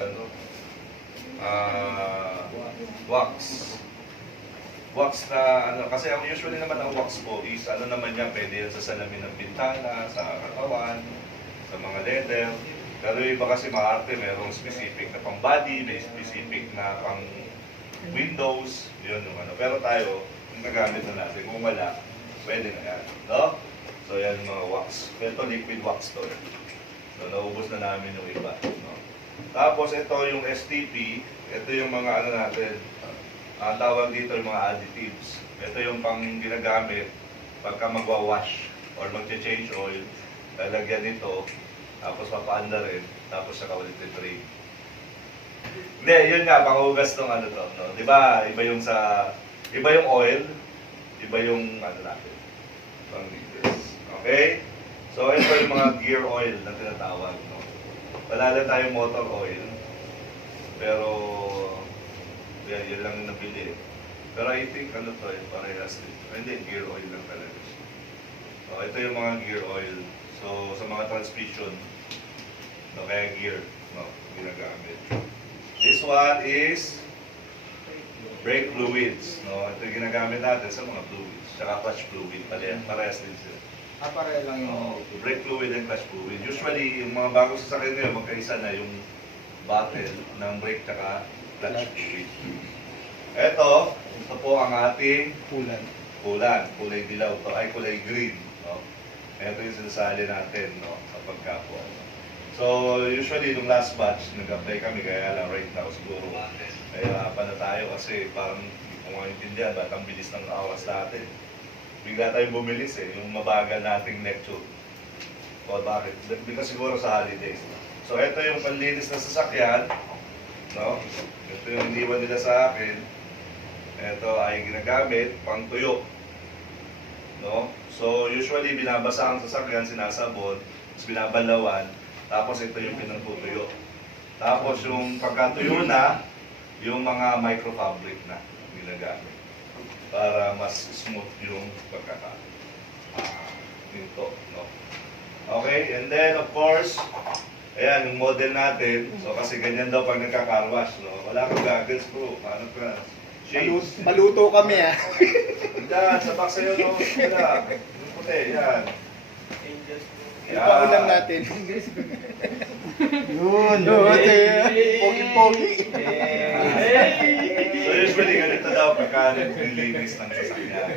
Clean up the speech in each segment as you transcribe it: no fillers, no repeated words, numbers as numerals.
ano, wax. Wax na ano, kasi ang usually naman ang wax po is ano naman yan, pwede yan sa salamin ng bintana, sa katawan, sa mga leather. Pero yung iba kasi maarte, merong specific na pang body, may specific na pang windows, yun yung ano. Pero tayo, yung nagamit na natin, kung wala, pwede na yan, no? So yan yung mga wax. Ito liquid wax to. So naubos na namin yung iba, no? Tapos ito yung STP, ito yung mga ano natin, ang tawag dito yung mga additives. Ito yung pang ginagamit pagka magwa-wash or magche-change oil. Lalagyan nito, tapos papaanda rin, tapos saka ulit i-drain. Hindi, yun nga, panghugas ng ano to. No? Diba, iba yung oil, iba yung ano natin. Pang liters. Okay? So, ito yung mga gear oil na tinatawag. No? Wala lang tayong motor oil. Pero, yun lang yung nabili. Pero I think ano to eh, parehas din. Hindi, gear oil lang talaga siya. So, ito yung mga gear oil. So, sa mga transmission, no, kaya gear, no, ginagamit. This one is brake fluids. No? Ito yung ginagamit natin sa mga fluids. Tsaka clutch fluid. Parehas din sila. Pareho lang yung brake fluid and clutch fluid. Usually, yung mga bagong sasakyan ngayon, magkaisa na yung bottle ng brake tsaka clutch fluid. Ito po ang ating kulay dilaw to, ay kulay green, no? Ito yung sinasali natin, no, sa pagkapo. So, usually nung last batch, nag-apply kami, kaya lang right now siguro, kaya pa na tayo kasi parang hindi ko maintindihan, ba't ang bilis ng awas natin. Bigla tayong bumilis eh, yung mabagal nating lecture. O bakit? Because siguro sa holidays. So, ito yung panlinis na sasakyan, no? Ito yung iniwan nila sa akin. Ito ay ginagamit pang tuyo. No? So, usually binabasa ang sasakyan, sinasabon, tapos binabalawan, tapos ito yung pinagtutuyo. Tapos yung pagkatuyo na, yung mga microfabric na ginagamit para mas smooth yung pagkakahinto. No? Okay, and then of course, ayan, yung model natin. So, kasi ganyan daw pag nagkakarwash, no? Wala kang goggles, bro. Paano ka? Shades. Maluto kami ah. Yan, sa box sa'yo, no? Wala. Yung puti, yan. Yung paulam natin. Yun. Pogi-pogi. So, usually, ganito daw pagka nilinis ng sasakyan.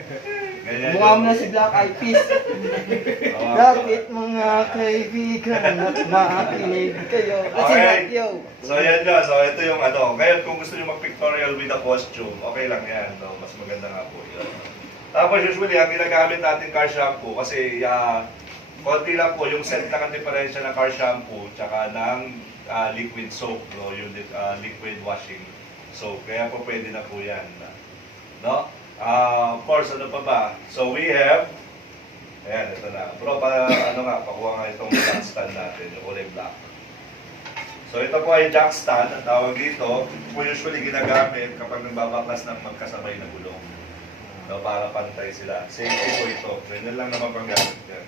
Ganyan Mukha mo yung- na si Black Eyed Peas. Oo. Bakit mga kaibigan at makinig kayo? Kasi Okay. Matthew. So yan na, so ito yung ano. Ngayon kung gusto niyo mag-pictorial with a costume, okay lang yan. No? Mas maganda nga po yun. Tapos usually, ang ginagamit natin car shampoo kasi konti lang po yung set lang ang diferensya ng car shampoo tsaka ng liquid soap, no? Yung liquid washing soap. Kaya po pwede na po yan. No? Of course, ano pa ba? So we have, ayan, ito na. Bro, pakuha nga itong jack stand natin, yung kulay black. So ito po ay jack stand, ang tawag dito, po usually ginagamit kapag nagbabaklas ng magkasabay na gulong. No, para pantay sila. Safety po ito. Ganyan lang naman pang gamit yan.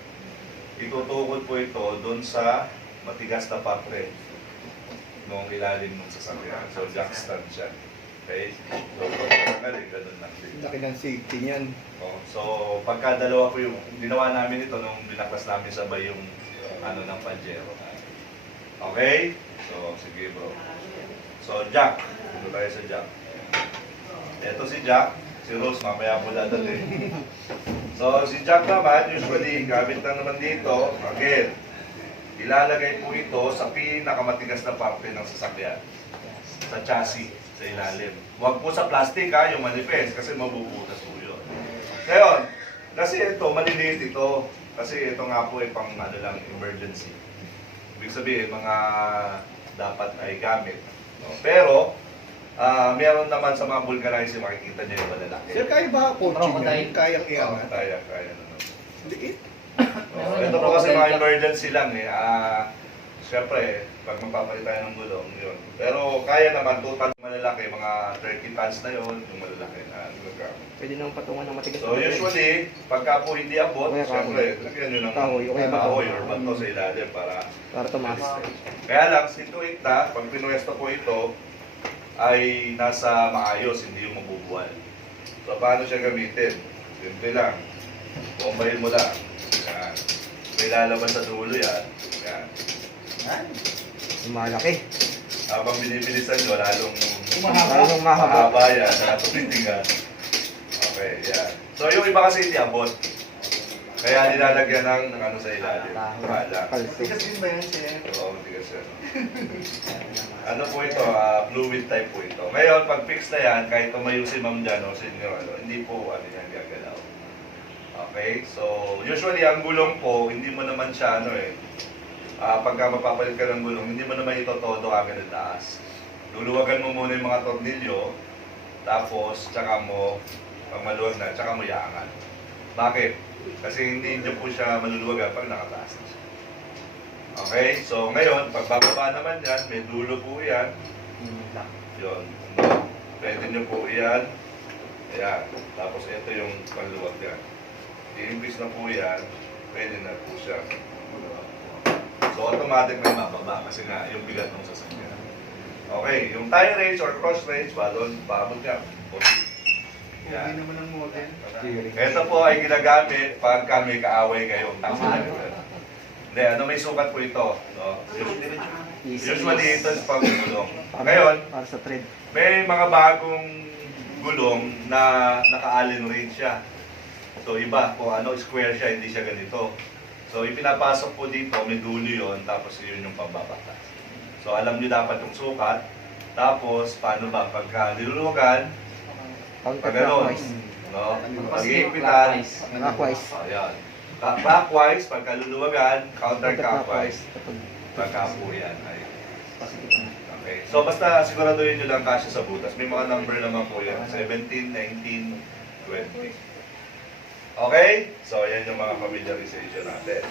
Itutukod po ito doon sa matigas na patre noong ilalim ng sasakyan. So jack stand siya. Okay? So ganun lang din. Laki ng safety niyan. Oh, so pagka dalawa po yung ginawa namin ito nung binaklas namin sabay yung ano ng Pajero. Okay? So sige bro. So Jack, dito tayo sa Jack. Ito si Jack, si Rose mamaya po dadating. So si Jack naman usually gamit lang naman dito, again, ilalagay po ito sa pinakamatigas na parte ng sasakyan. Sa chassis, sa ilalim. Huwag po sa plastic ha, yung manifest kasi mabubutas po yun. Ngayon, kasi ito, maliliit ito. Kasi ito nga po ay pang ano lang, emergency. Ibig sabihin, mga dapat ay gamit. No? Pero, meron naman sa mga vulcanizer, makikita niyo yung malalaki. Sir, kaya ba kotse niyan? Kayang iangat? Kaya naman. Liit. Ito po kasi mga emergency lang eh. Siyempre, pag magpapalit tayo ng gulong, yun. Pero kaya naman, total malalaki, mga 30 tons na yun, yung malalaki na gulong. Pwede nang patungan ng matigas. So usually, pagka po hindi abot, Okay, siyempre, lagyan nyo ng kahoy, okay, bato. kahoy or bato sa ilalim Para tumaas. kaya lang, sintuit na, pag pinuwesto po ito, ay nasa maayos, hindi yung mabubuwal. So paano siya gamitin? Simple lang. Bombayin mo lang. Yan. May lalabas sa dulo yan. Yan. Malaki. Habang binibilisan nyo, lalong Lalong mahaba. mahaba yan. Nakatumitingan. Okay, yan. So yung iba kasi hindi abot. Kaya nilalagyan ng ano sa ilalim. Pala. Kalso. din ba yan, sir? Oo, matigas yan. Ano po ito? Fluid type po ito. Ngayon, pag fix na yan, kahit tumayo si ma'am dyan o senior, hindi po ano yan gagalaw. Okay? So, usually ang gulong po, hindi mo naman siya pagka mapapalit ka ng gulong, hindi mo naman ito todo agad ang taas. Luluwagan mo muna yung mga tornilyo, tapos tsaka mo, pag maluwag na, tsaka mo iangat. Bakit? Kasi hindi nyo po siya maluluwagan pag nakataas na siya. Okay? So ngayon, pag bababa naman yan, may dulo po yan. Yun. Pwede nyo po yan. Ayan. Tapos ito yung maluwag yan. I-increase na po yan. Pwede na po siya. So automatic may mababa kasi nga yung bigat ng sasakyan. Okay, yung tie range or cross range, babot yan. Hindi naman ang model. Ito po ay ginagamit pag kami kaaway kayo. Hindi, may sukat po ito. No? Usually ito is pang gulong. Ngayon, Para sa thread. may mga bagong gulong na naka-allen ring siya. So iba, kung square siya, hindi siya ganito. So ipinapasok po dito, may dulo yun, tapos yun yung pambabatas. So alam nyo dapat yung sukat, tapos paano ba, pagka niluluwagan, pag gano'n, no? Pag-iipitan, Clockwise. ayan. Clockwise, pagka luluwagan, counterclockwise, pagka po yan. Ayun. Okay. So basta siguraduhin nyo lang kasya sa butas. May mga number naman po yan. 17, 19, 20. Okay? So yan yung mga familiarization natin.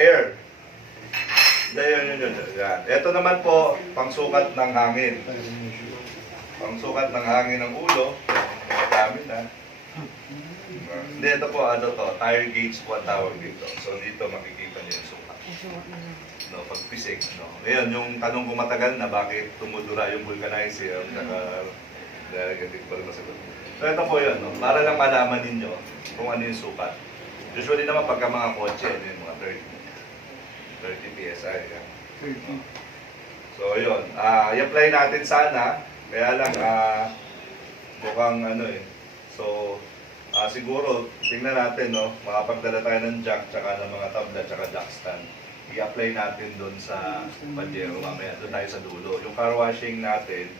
Air. Yan. Ito naman po, pangsukat ng hangin. Pangsukat ng hangin ng ulo. Gamit na. Hindi, ito po, tire gauge po ang tawag dito. So dito makikita niyo yung sukat. No, pagpisik, no. Ngayon, yung tanong ko matagal na bakit tumudura yung vulcanizer, nagagatik pa rin masagot. So ito po yun, no? Para lang malaman ninyo kung ano yung sukat. Usually naman pagka mga kotse, yung mga 30 PSI. Yan. So yun, i-apply natin sana, kaya lang mukhang So siguro, tingnan natin, no, makapagdala tayo ng jack, tsaka ng mga tablet, tsaka jack stand. I-apply natin doon sa Pajero mamaya, doon tayo sa dulo. Yung car washing natin,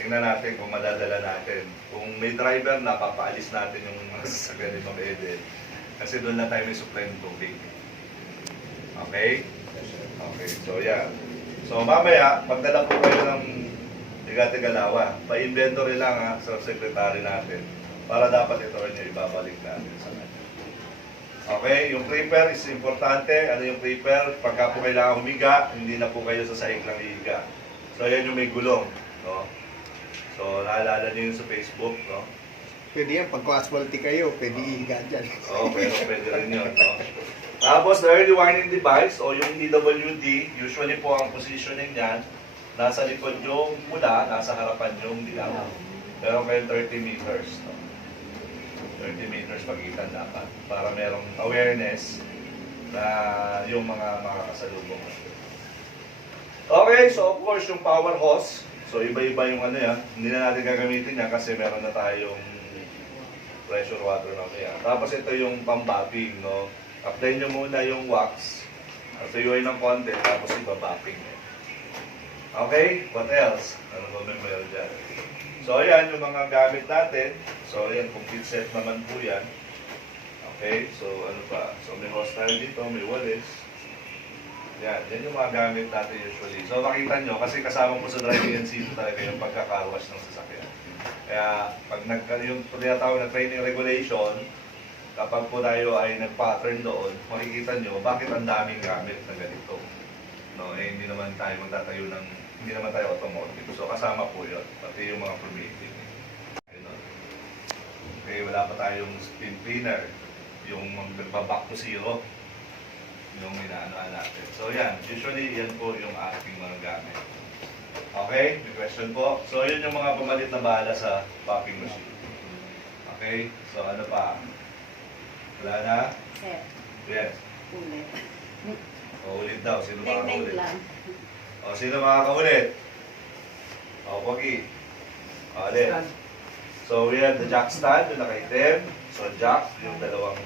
tingnan natin kung madadala natin. Kung may driver na, papaalis natin yung mga sasakyan ni Ma'am Eden. Kasi doon na tayo may supply ng tubig. Okay? Okay, so yan. So mamaya, pagdala po kayo ng tiga-tigalawa, pa-inventory lang sa secretary natin para dapat ito rin yung ibabalik natin sa kanya. Okay, yung creeper is importante. Ano yung creeper? Pagka po kailangan humiga, hindi na po kayo sa sahig lang hihiga. So yan yung may gulong. No? So naalala niyo yun sa Facebook. No? Pwede yan, pagka-asphalty kayo, pwede ihiga dyan. Oo, pero pwede rin yun. No? Tapos the early warning device o yung EWD, usually po ang positioning niyan, nasa likod yung mula, nasa harapan yung dilaw. Pero kayo 30 meters. No? 30 meters pagitan dapat para merong awareness na yung mga makakasalubong. Okay, so of course yung power hose. So iba-iba yung yan. Hindi na natin gagamitin yan kasi meron na tayong pressure water mamaya. Tapos ito yung pambapping, no? Apply nyo muna yung wax. Tuyuin ng konti, tapos ibabapping nyo. Okay, what else? Ano ba meron dyan? So ayan yung mga gamit natin. So ayan, complete set naman po yan. Okay, so ano pa? So may hose tayo dito, may walis. Yan yung mga gamit natin usually. So makita nyo, kasi kasama po sa driving and seat talaga yung pagka-car-wash ng sasakyan. Kaya pag yung tinatawag na training regulation, kapag po tayo ay nag-pattern doon, makikita nyo bakit ang daming gamit na ganito. no, eh, hindi naman tayo magtatayo ng, hindi naman tayo automotive. So kasama po yun, pati yung mga primitive. Ayun. Okay, wala pa tayong spin cleaner, yung magbaback to zero, yung inaanoan natin. So yan, usually yan po yung ating mga gamit. Okay, may question po? So yun yung mga pamalit na bahala sa popping machine. Okay, so ano pa? Wala na? Sir, Yes. ulit. O, ulit daw. Sino Name makakaulit? lang. O, sino makakaulit? O, Pogi. O, ulit. So, we have the jack stand, yung nakaitim. So, jack, yung dalawang.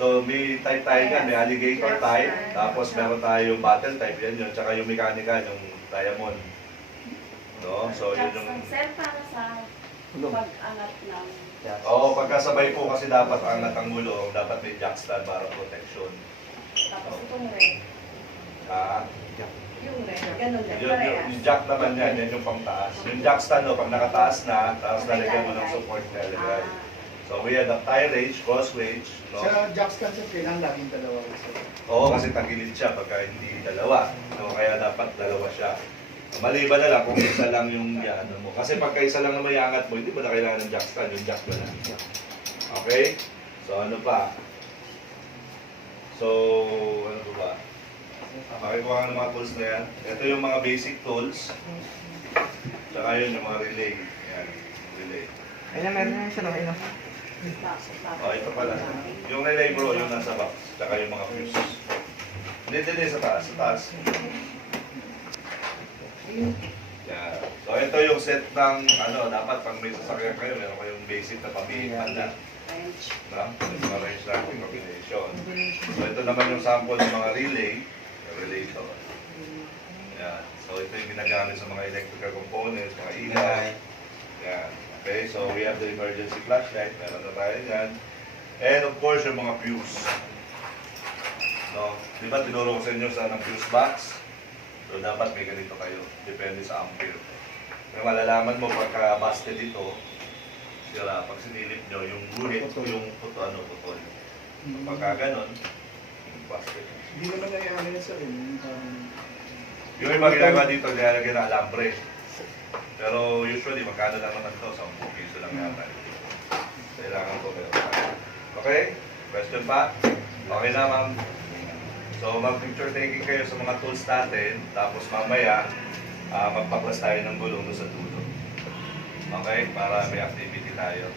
So, may type tayo dyan. May alligator type. Tapos, meron tayong battle type. Yan yun. Tsaka yung mechanical, yung diamond. No? So, yun yung... Sir, para sa pag-angat ng... Oo, pagkasabay po kasi dapat angat ang gulong, dapat may jack stand para protection. Tapos itong red. Ah, Yung red. Ganun din. yung Parehas. jack naman yan, yan yung pangtaas. Yung jack stand, no, pag nakataas na, tapos lalagyan mo ng support na ilagay. Ah, So we had the tie range, cross range, no? Sa Jackson sir, kailangan laging dalawa sir. Oo, kasi tagilid siya pagka hindi dalawa. No, kaya dapat dalawa siya. Maliban na lang kung isa lang yung ano mo. Kasi pagka isa lang naman yung angat mo, hindi mo na kailangan ng jack stand, yung jack mo na. Okay? So ano pa? So, ano pa ba? Makikuha ka ng mga tools na yan. Ito yung mga basic tools. Tsaka yun yung mga relay. Yan, relay. Ayun, meron na siya, ayun. Oh, ito pala. Yung relay bro, yung nasa box. Tsaka yung mga fuses. Hindi, sa taas, sa taas. Yan. So ito yung set ng, ano, dapat pag may sasakyan kayo, meron kayong basic na pamilihan na. French. No? Mga range natin combination. So ito naman yung sample ng mga relay. Yung relator. Yan. So ito yung ginagamit sa mga electrical components, mga ilaw. Yan. Okay, so we have the emergency flashlight. Meron na tayo yan. And of course, yung mga fuse. No? Di ba tinuro ko sa inyo sa ng fuse box? So dapat may ganito kayo. Depende sa ampere. Kaya malalaman mo pagka busted ito, sila, pag sinilip nyo, yung guhit, yung putol. Pagka ganon, busted. Hindi naman nangyayari yan sir. Yung iba ginagawa dito, nilalagyan ng alambre. Pero usually, magkano lang naman ito? 10 piso lang yata. Kailangan ko meron tayo. Okay? Question pa? Okay na, ma'am. So, mag-picture taking kayo sa mga tools natin. Tapos mamaya, magpaklas tayo ng gulong doon sa dulo. Okay? Para may activity tayo.